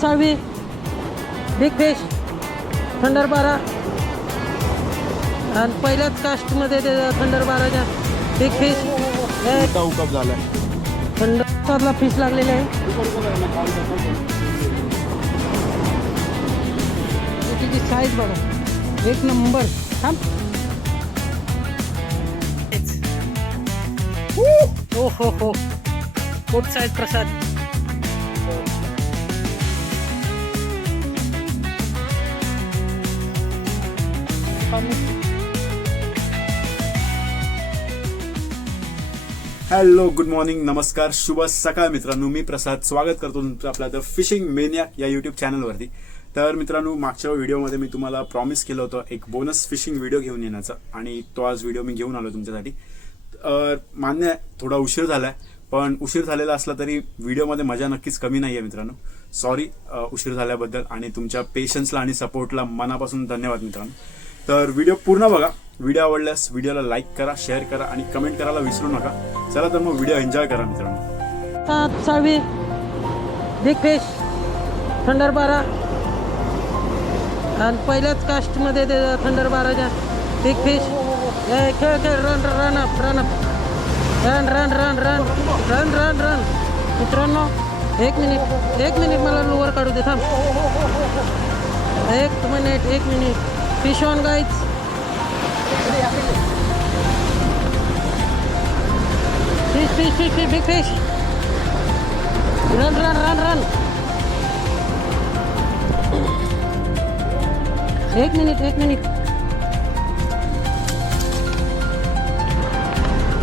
Salvi big fish thunder 12 आणि पहिल्याच कास्टमध्ये ते थंडर 12च्या बिग फिश उकप झालाय. थंडरला फिश लागलेले आहे. त्याची साईज बघा एक नंबर. थांब. हो हो हो गुड साईज प्रसाद. हॅलो, गुड मॉर्निंग, नमस्कार, शुभ सकाळ मित्रांनो. मी प्रसाद स्वागत करतो तुमचं आपल्या द फिशिंग मेनियाक या यूट्यूब चॅनलवरती. तर मित्रांनो, मागच्या व्हिडिओमध्ये मी तुम्हाला प्रॉमिस केलं होतं एक बोनस फिशिंग व्हिडिओ घेऊन येण्याचा, आणि तो आज व्हिडिओ मी घेऊन आलो तुमच्यासाठी. मान्य आहे थोडा उशीर झालाय, पण उशीर झालेला असला तरी व्हिडिओमध्ये मजा नक्कीच कमी नाही आहे मित्रांनो. सॉरी उशीर झाल्याबद्दल, आणि तुमच्या पेशन्सला आणि सपोर्टला मनापासून धन्यवाद मित्रांनो. तर व्हिडिओ पूर्ण बघा. व्हिडिओ आवडल्यास व्हिडिओला लाईक करा, शेअर करा आणि कमेंट करायला विसरू नका. चला तर मग व्हिडिओ एन्जॉय करा मित्रांनो. साळवी बिग फिश थंडर 12 आणि पहिल्याच कास्टमध्ये ते थंडर 12च्या बिग फिश. खेळ खेळ run run up run up run run run run run run run. मित्रांनो एक मिनिट मला लोअर काढू दे. थांब एक minute. Fish on guys. Fish big fish. Run run run run. एक मिनिट.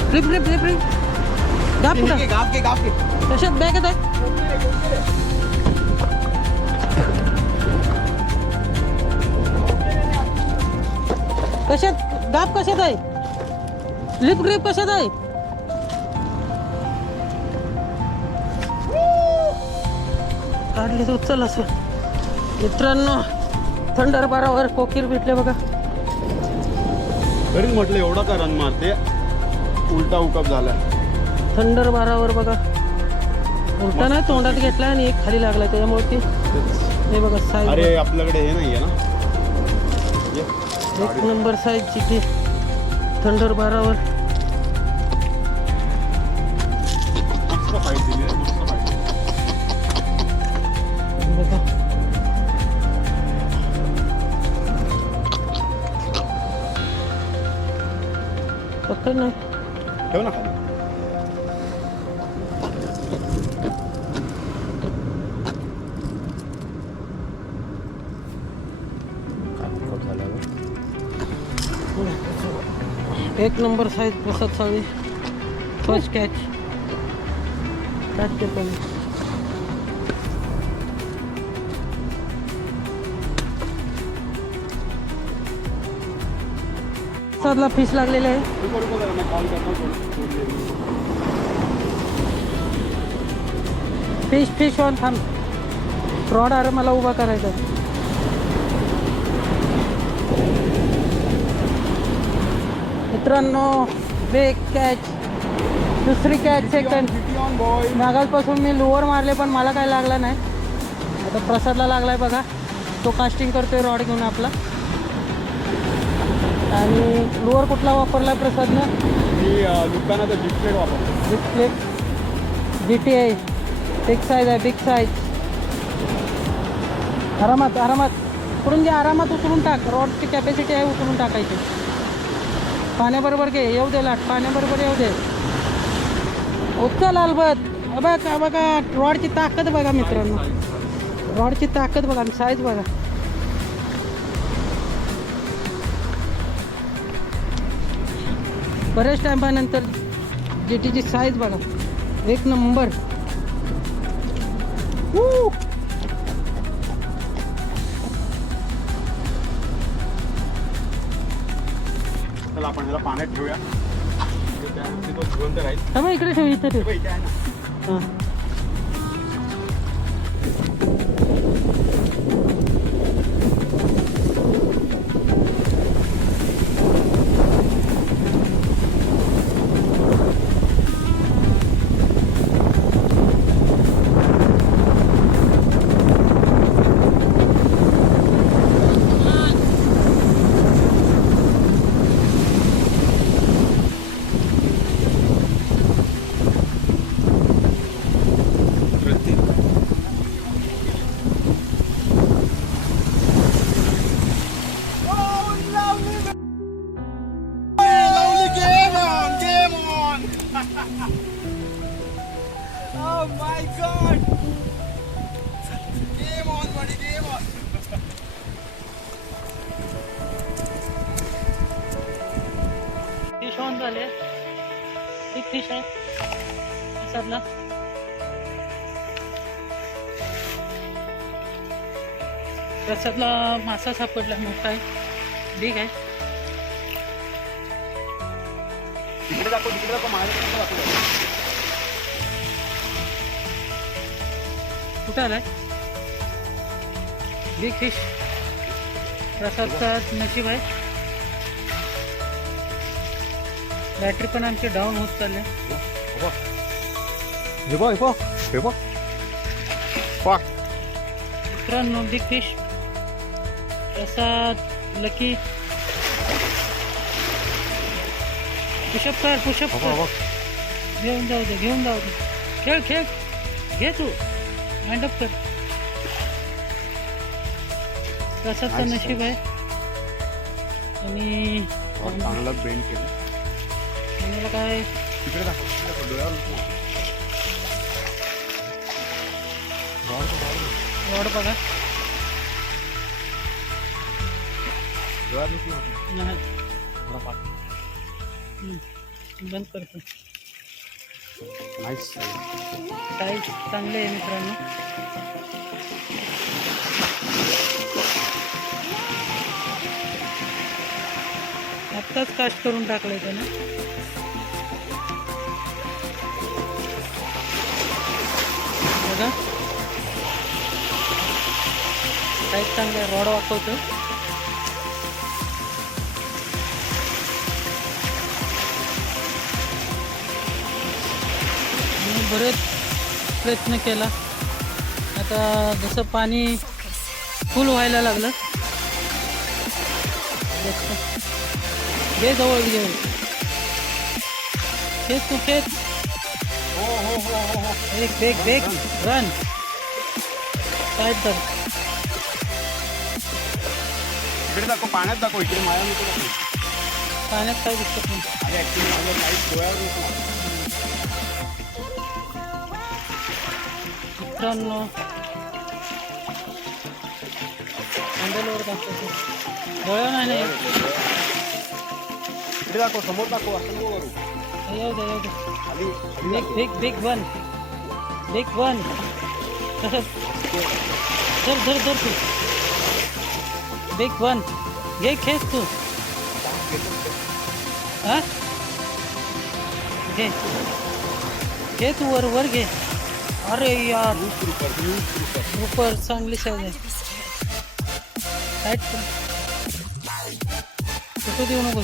फ्लिप गाप के कशात बॅगेत आहे. कशात गाप कशात आहे. लिप ग्रिप कशात आहे. काढली तर उचल असं. मित्रांनो थंडर 12वर कोकीर भेटले बघा. तरी म्हटलं एवढा का रन मारते, उलटा उकप झालाय. थंडर 12वर बघा. उलटा नाही, तोंडात घेतला आणि एक खाली लागला, त्याच्यामुळे ती हे बघा साईज. अरे आपल्याकडे हे नाहीये ना, एक नंबर साईजची ती थंडर 12वर. मस्त फाईट दिली आहे, मस्त फाईट. बघा पकड नाही. ठेव ना खाली. एक नंबर साईज प्रसाद साळवी. फर्स्ट कॅच ते पण प्रसादला फिश लागलेले आहे. Fish on. थांब रॉड अरे मला उभा करायचा. मित्रांनो बिग कॅच, दुसरी कॅच सेकंड. मागासपासून मी लोअर मारले पण मला काय लागला नाही. आता प्रसादला लागलाय बघा. तो कास्टिंग करतोय रॉड घेऊन आपला. आणि लोअर कुठला वापरलाय प्रसादनं. दुकानात डिस्प्ले वापरतो. डिस्प्ले GT आहे. बिग साईज आहे, बिग साईज. आरामात उतरून घे, आरामात उतरून टाक. रॉडची कॅपॅसिटी आहे उतरून टाकायची. पाण्याबरोबर घे, येऊ दे लाट, पाण्याबरोबर येऊ दे. उचल अलबत. बघा रॉडची ताकद बघा मित्रांनो. रॉडची ताकद बघा आणि साईज बघा. बऱ्याच टायमानंतर GTची साईज बघा एक नंबर. चला आपण याला पाण्यात ठेवूया. तो जिवंत राहील. हा इकडे ठेव, इथे ठेव. इथे आहे ना. हां आहे प्रसादला. प्रसादला मासा सापडला, मोठा आहे, ठीक आहे. तिकडे दाखव माझ्याकडे दाखव. कुठं आलाय बिग फिश. प्रसादचा नशीब आहे. बॅटरी पण आमची डाऊन होत चालले. मित्रांनो बिग फिश, प्रसाद, लकी. पुशअप कर, पुशअप कर. घेऊन जाऊ दे, घेऊन जाऊ दे. खेळ खेळ, घे तू, माइंडअप कर. प्रसादचा नशीब आहे. आणि चांगला बेंड केलं. मला काय तिकडे दाखव डोळ्यावर. रॉड बघा. नाही. बंद करतो. साईज चांगले आहे मित्रांनो. आत्ताच कास्ट करून टाकलंय त्यानं. बघा साईज चांगलं आहे. रॉड वाकवतो. बरेच प्रयत्न केला. आता जसं पाणी फुल व्हायला लागलं, घे जवळ घे. खेच तू खेच. एक बेग बेग रन साईड कर. इकडे दाखव, पाण्यात दाखव. इकडे माझ्या नको. पाण्यात काय दिसत नाही. अरे ऍक्च्युली माझं लाईट डोळ्यावर येतो. मित्रांनो हँडलवर दाखवतो. डोळ्या नाही. इकडे दाखव, समोर दाखव. असं नको करू. येऊ दे, येऊ दे. खाली big big big one, big one. धर धर धर तू. बिग वन घे, खेच तू. हा घे घे तू, वर वर घे. अरे यार ग्रुपर चांगली साईज आहे. साईड कुठं देऊ नको.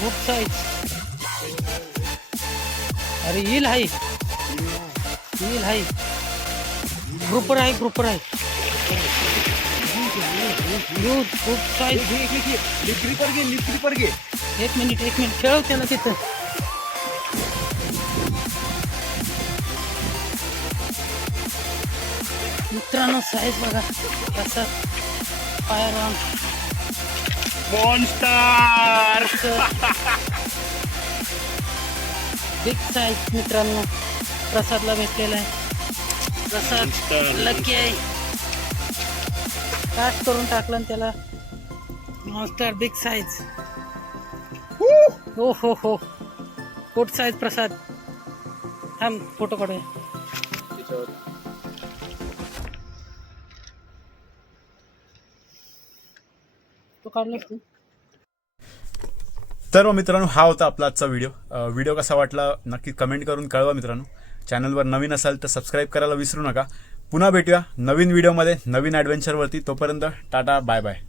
खूप साईज. अरे येईल हाय, येईल हाय. ग्रुपर आहे, ग्रुपर आहे. खूप साईज. लिफ्ट घे. एक मिनिट खेळव त्याला तिथं. मित्रांनो साईज बघा कसा. Fire on monster. Big size मित्रांनो प्रसादला भेटलेला आहे. प्रसाद लकी आहे. कास्ट करून टाकलं त्याला. Monster big size. हो हो हो. फूट साईज प्रसाद. थांब फोटो काढूया. तो काढलास तू. तर मित्रांनो हा होता आपला आजचा व्हिडिओ कसा वाटला नक्की कमेंट करून कळवा. मित्रांनो चॅनलवर नवीन असाल तर सबस्क्राईब करायला विसरू नका. पुन्हा भेटूया नवीन व्हिडिओमध्ये नवीन ॲडव्हेंचरवरती. तोपर्यंत टाटा बाय बाय.